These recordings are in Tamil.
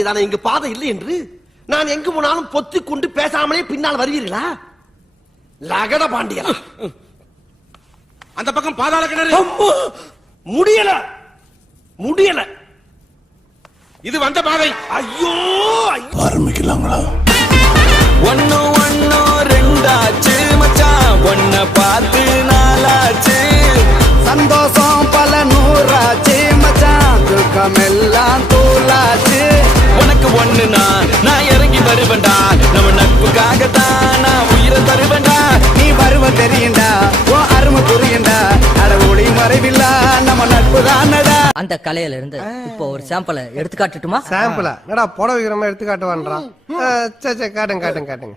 வேண்டியதானே இங்கு பாதை இல்லை என்று. நான் எங்கு போனாலும் பொத்திக் கொண்டு பேசாமலே பின்னால் வருவீர்களா? லகட பாண்டியா, அந்த பக்கம் பாதாள கிணறு. முடியல முடியல. இது வந்த பாதை. ஐயோ ஆரம்பிக்கலாங்களா? ஒன்னு ஒன்னு ரெண்டாச்சு மச்சான், ஒன்ன பார்த்து நாளாச்சு. சந்தோஷம் பல நூறாச்சு மச்சான், துக்கமெல்லாம் தூளாச்சு. உனக்கு ஒண்ணுனா நான் இறங்கி வருவேண்டா, நம்ம நட்புக்காகத்தான் நான் உயிரை தருவேண்டா. நீ வருவ தெரியுண்டா, ஓ அருமை புரியுண்டா, அட ஒளி மறைவில்லா நம்ம நட்பு தானடா. அந்த கலையில இருந்து இப்போ ஒரு சாம்பிளை எடுத்து காட்டுட்டுமா? சாம்பிளா? என்னடா புடவை வைக்கிற மாதிரி எடுத்து காட்டுவான்றான். சரி காட்டுங்க காட்டுங்க காட்டுங்க.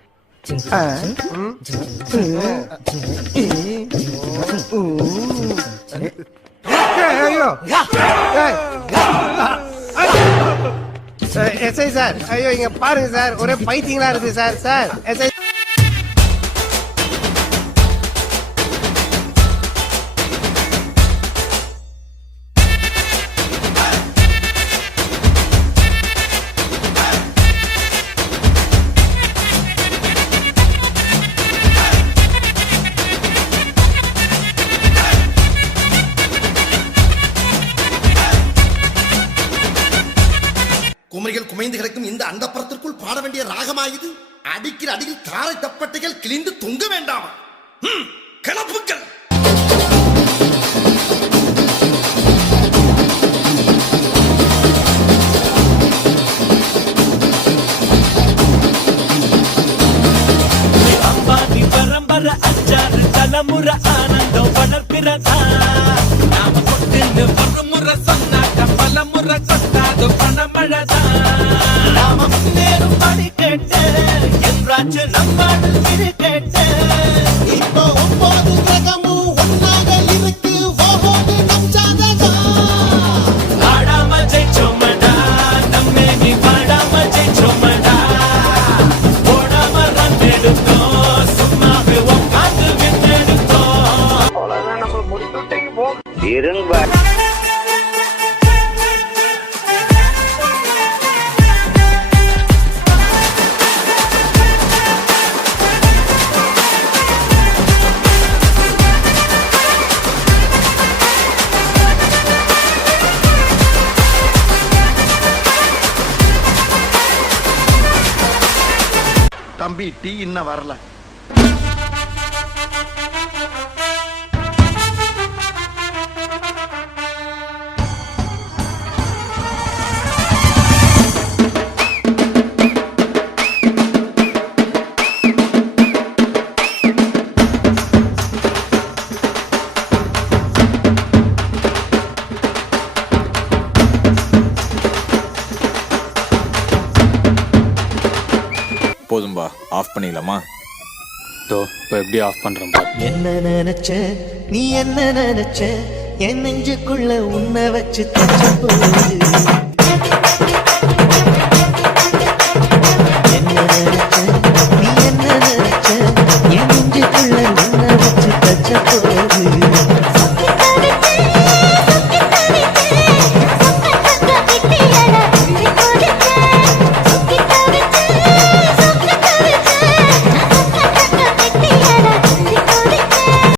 ஐயோ எஸ்ஐ சார், ஐயோ இங்க பாருங்க சார், ஒரே பைத்தியங்களா இருக்கு சார். சார் எஸ்ஐ குமரிகள் குமைந்து கிடக்கும் இந்த அண்டப்புறத்திற்குள் பாட வேண்டிய ராகமாயுது. அடிக்கிற அடியில் தாரை தப்பட்டைகள் கிழிந்து தொங்க வேண்டாமா? கிளப்புக்கள். அம்பானி பரம்பர அச்சாறு தலைமுற ஆனந்தம் வளர்ப்பிறதா. நாம கொண்டு ஒரு முறை சொன்னாக்க பல முறை சொன்னாது பணமழதா. நாம முன்னேறும் படி கேட்டு என்றாச்சு நம்மாடு இது கேட்டு. இப்போ 9 கிரகமும் ஒன்னாக இருக்கு, ஓஹோது நம் சாதகா. ஆடாம ஜெயிச்சோமடா, நம்மே நீ பாடாம ஜெயிச்சோமடா. ஓடாம ரன் எடுத்தோம், சும்மாவே உட்காந்து விண்ணெடுத்தோம். அவ்வளவுதான், நம்ம முடிச்சுட்டீங்க போ. தம்பி டீ இன்னும் வரல. போதும்பா, ஆஃப் பண்ணிடலாமா? இப்போ எப்படி ஆஃப் பண்றோம் பாரு. என்ன நினைச்ச நீ, என்ன நினைச்ச என் நெஞ்சுக்குள்ள உன்னை வச்சு தச்சு போகுது.